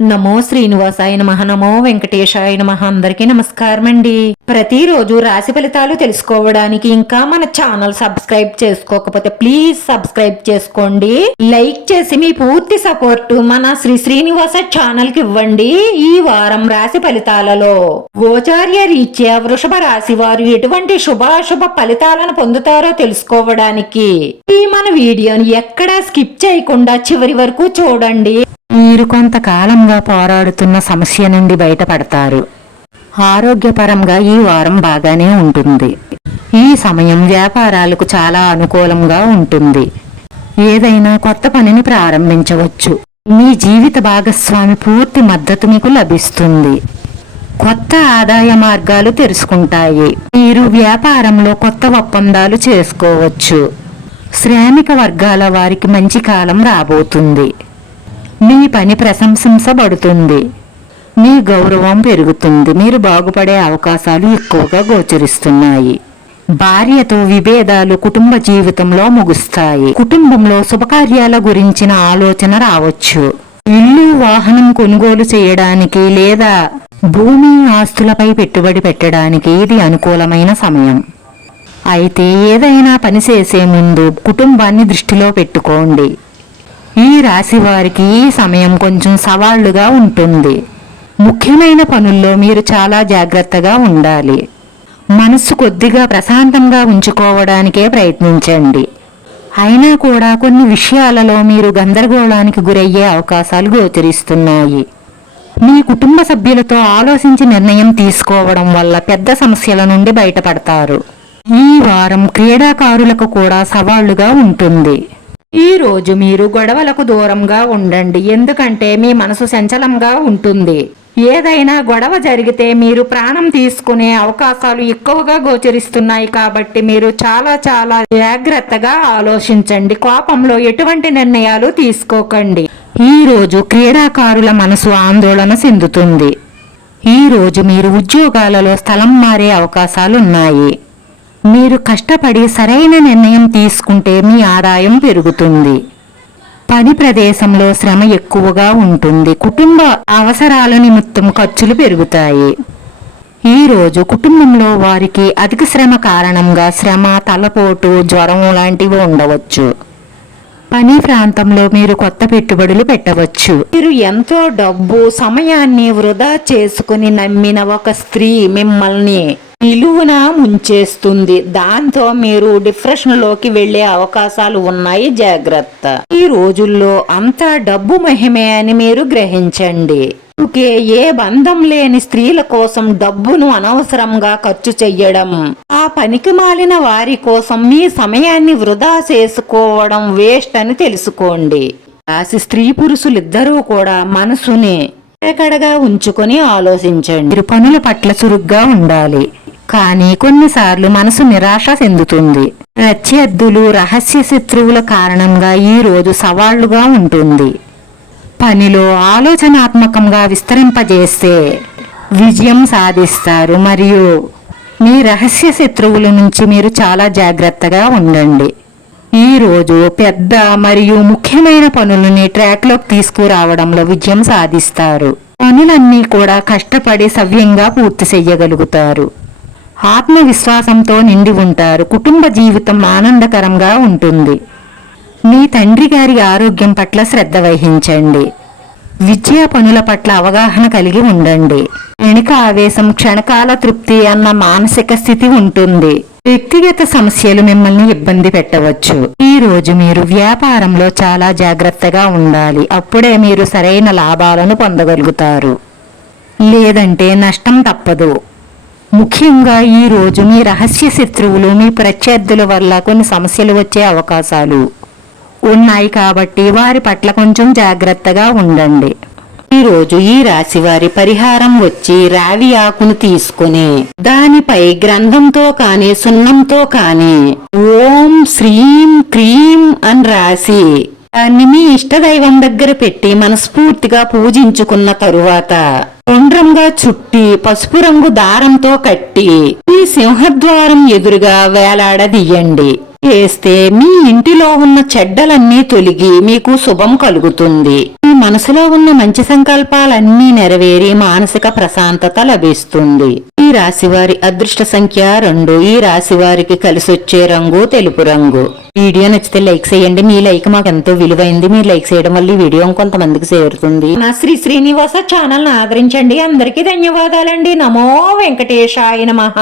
నమో శ్రీనివాసాయ నమః. నమో వెంకటేశాయ నమః. అందరికీ నమస్కారం అండి. ప్రతిరోజు రాశి ఫలితాలు తెలుసుకోవడానికి ఇంకా మన ఛానల్ సబ్స్క్రైబ్ చేసుకోకపోతే ప్లీజ్ సబ్స్క్రైబ్ చేసుకోండి. లైక్ చేసి మీ పూర్తి సపోర్ట్ మన శ్రీనివాస ఛానల్ కి ఇవ్వండి. ఈ వారం రాశి ఫలితాలలో గోచార్య రీత్యా వృషభ రాశి వారు ఎటువంటి శుభాశుభ ఫలితాలను పొందుతారో తెలుసుకోవడానికి ఈ మన వీడియోని ఎక్కడా స్కిప్ చేయకుండా చివరి వరకు చూడండి. మీరు కొంతకాలంగా పోరాడుతున్న సమస్య నుండి బయటపడతారు. ఆరోగ్యపరంగా ఈ వారం బాగానే ఉంటుంది. ఈ సమయం వ్యాపారాలకు చాలా అనుకూలంగా ఉంటుంది. ఏదైనా కొత్త పనిని ప్రారంభించవచ్చు. మీ జీవిత భాగస్వామి పూర్తి మద్దతు మీకు లభిస్తుంది. కొత్త ఆదాయ మార్గాలు తెరుచుకుంటాయి. మీరు వ్యాపారంలో కొత్త ఒప్పందాలు చేసుకోవచ్చు. శ్రామిక వర్గాల వారికి మంచి కాలం రాబోతుంది. మీ పని ప్రశంసించబడుతుంది. మీ గౌరవం పెరుగుతుంది. మీరు బాగుపడే అవకాశాలు ఎక్కువగా గోచరిస్తున్నాయి. భార్యతో విభేదాలు కుటుంబ జీవితంలో ముగుస్తాయి. కుటుంబంలో శుభకార్యాల గురించిన ఆలోచన రావచ్చు. ఇల్లు వాహనం కొనుగోలు చేయడానికి లేదా భూమి ఆస్తులపై పెట్టుబడి పెట్టడానికి ఇది అనుకూలమైన సమయం. అయితే ఏదైనా పని చేసే ముందు కుటుంబాన్ని దృష్టిలో పెట్టుకోండి. ఈ రాశి వారికి ఈ సమయం కొంచెం సవాళ్లుగా ఉంటుంది. ముఖ్యమైన పనుల్లో మీరు చాలా జాగ్రత్తగా ఉండాలి. మనస్సు కొద్దిగా ప్రశాంతంగా ఉంచుకోవడానికే ప్రయత్నించండి. అయినా కూడా కొన్ని విషయాలలో మీరు గందరగోళానికి గురయ్యే అవకాశాలు గోచరిస్తున్నాయి. మీ కుటుంబ సభ్యులతో ఆలోచించి నిర్ణయం తీసుకోవడం వల్ల పెద్ద సమస్యల నుండి బయటపడతారు. ఈ వారం క్రీడాకారులకు కూడా సవాళ్లుగా ఉంటుంది. ఈ రోజు మీరు గొడవలకు దూరంగా ఉండండి. ఎందుకంటే మీ మనసు చంచలంగా ఉంటుంది. ఏదైనా గొడవ జరిగితే మీరు ప్రాణం తీసుకునే అవకాశాలు ఎక్కువగా గోచరిస్తున్నాయి. కాబట్టి మీరు చాలా జాగ్రత్తగా ఆలోచించండి. కోపంలో ఎటువంటి నిర్ణయాలు తీసుకోకండి. ఈ రోజు క్రీడాకారుల మనసు ఆందోళన చెందుతుంది. ఈ రోజు మీరు ఉద్యోగాలలో స్థలం మారే అవకాశాలున్నాయి. మీరు కష్టపడి సరైన నిర్ణయం తీసుకుంటే మీ ఆదాయం పెరుగుతుంది. పని ప్రదేశంలో శ్రమ ఎక్కువగా ఉంటుంది. కుటుంబ అవసరాల నిమిత్తం ఖర్చులు పెరుగుతాయి. ఈ రోజు కుటుంబంలో వారికి అధిక శ్రమ కారణంగా శ్రమ, తలపోటు, జ్వరం లాంటివి ఉండవచ్చు. పని ప్రాంతంలో మీరు కొత్త పెట్టుబడులు పెట్టవచ్చు. మీరు ఎంతో డబ్బు, సమయాన్ని వృధా చేసుకుని నమ్మిన ఒక స్త్రీ మిమ్మల్ని నిలువున ముంచేస్తుంది. దాంతో మీరు డిప్రెషన్ లోకి వెళ్లే అవకాశాలు ఉన్నాయి. జాగ్రత్త. ఈ రోజుల్లో అంతా డబ్బు మహిమే అని మీరు గ్రహించండి. ఏ బంధం లేని స్త్రీల కోసం డబ్బును అనవసరంగా ఖర్చు చెయ్యడం, ఆ పనికి మాలిన వారి కోసం మీ సమయాన్ని వృధా చేసుకోవడం వేస్ట్ అని తెలుసుకోండి. రాసి స్త్రీ పురుషులిద్దరూ కూడా మనసుని ఎక్కడగా ఉంచుకొని ఆలోచించండి. మీరు పనుల పట్ల చురుగ్గా ఉండాలి. కానీ కొన్నిసార్లు మనసు నిరాశ చెందుతుంది. ప్రత్యర్థులు, రహస్య శత్రువుల కారణంగా ఈ రోజు సవాళ్లుగా ఉంటుంది. పనిలో ఆలోచనాత్మకంగా విస్తరింపజేస్తే విజయం సాధిస్తారు. మరియు మీ రహస్య శత్రువుల నుంచి మీరు చాలా జాగ్రత్తగా ఉండండి. ఈ రోజు పెద్ద మరియు ముఖ్యమైన పనులని ట్రాక్లోకి తీసుకురావడంలో విజయం సాధిస్తారు. పనులన్నీ కూడా కష్టపడి సవ్యంగా పూర్తి చెయ్యగలుగుతారు. ఆత్మవిశ్వాసంతో నిండి ఉంటారు. కుటుంబ జీవితం ఆనందకరంగా ఉంటుంది. మీ తండ్రి గారి ఆరోగ్యం పట్ల శ్రద్ధ వహించండి. విద్యా పనుల పట్ల అవగాహన కలిగి ఉండండి. క్షణిక ఆవేశం, క్షణకాల తృప్తి అన్న మానసిక స్థితి ఉంటుంది. వ్యక్తిగత సమస్యలు మిమ్మల్ని ఇబ్బంది పెట్టవచ్చు. ఈ రోజు మీరు వ్యాపారంలో చాలా జాగ్రత్తగా ఉండాలి. అప్పుడే మీరు సరైన లాభాలను పొందగలుగుతారు. లేదంటే నష్టం తప్పదు. ముఖ్యంగా ఈ రోజు మీ రహస్య శత్రువులు, మీ ప్రత్యర్థుల వల్ల కొన్ని సమస్యలు వచ్చే అవకాశాలు ఉన్నాయి. కాబట్టి వారి పట్ల కొంచెం జాగ్రత్తగా ఉండండి. ఈ రోజు ఈ రాశి వారి పరిహారం వచ్చి రావి ఆకును తీసుకుని దానిపై గ్రంథంతో కానీ సున్నంతో కానీ ఓం శ్రీం క్రీం అని రాసి దాన్ని మీ ఇష్టదైవం దగ్గర పెట్టి మనస్ఫూర్తిగా పూజించుకున్న తరువాత గుండ్రంగా చుట్టి పసుపు రంగు దారంతో కట్టి ఈ సింహద్వారం ఎదురుగా వేలాడదీయండి. చేస్తే మీ ఇంటిలో ఉన్న చెడ్డలన్నీ తొలగి మీకు శుభం కలుగుతుంది. మీ మనసులో ఉన్న మంచి సంకల్పాలన్నీ నెరవేరి మానసిక ప్రశాంతత లభిస్తుంది. ఈ రాశి వారి అదృష్ట సంఖ్య 2. ఈ రాశి వారికి కలిసొచ్చే రంగు తెలుపు రంగు. వీడియో నచ్చితే లైక్ చేయండి. మీ లైక్ మాకు ఎంతో విలువైంది. మీరు లైక్ చేయడం వల్ల ఈ వీడియో కొంతమందికి చేరుతుంది. నా శ్రీ శ్రీనివాస ఛానల్ ఆదరించండి. అందరికీ ధన్యవాదాలండి. నమో వెంకటేశాయ నమః.